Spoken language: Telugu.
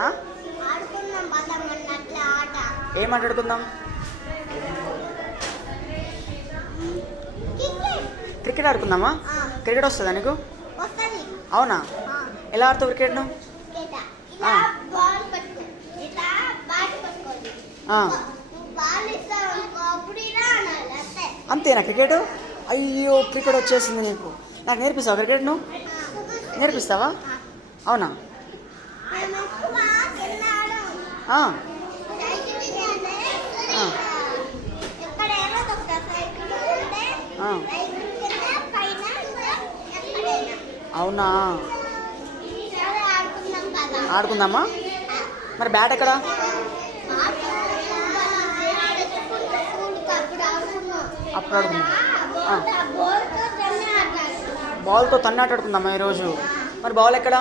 ఆ? ఆడుకుందాం పద మొన్న అట్లా ఆట. ఏం మాట్లాడుకుందాం? క్రికెట్. క్రికెట్ ఆడుకుందామా? క్రికెట్ వస్తుందా నీకు? వస్తది. అవునా? ఎలా ఆడుతావు క్రికెట్ను? క్రికెట్ ఇలా బాల్ పట్టుకో, ఇలా బ్యాట్ పట్టుకోండి. బాల్ ఇస్తావు అనుకో, అప్పుడు ఇలా ఆడాలి అంతే. అంతేనా క్రికెట్? అయ్యో క్రికెట్ వచ్చేసింది నీకు. నాకు నేర్పిస్తావా క్రికెట్ను? నేర్పిస్తావా? అవునా? మనం ఎక్కువ కింద ఆడం. ఆ, సైకిల్ అంటే ఎక్కడ ఏమో ఒక సైకిల్ ఉంటే సైకిల్ కింద పైన ఎక్కడైనా. అవునా? సరే ఆడుకుందాం కదా. ఆడుకుందామా? మరి బ్యాట్ ఎక్కడ? అప్పుడు ఆడుకుందాం. బాల్తో తన్ని ఆట ఆడుకుందామా ఈరోజు? మరి బాల్ ఎక్కడ?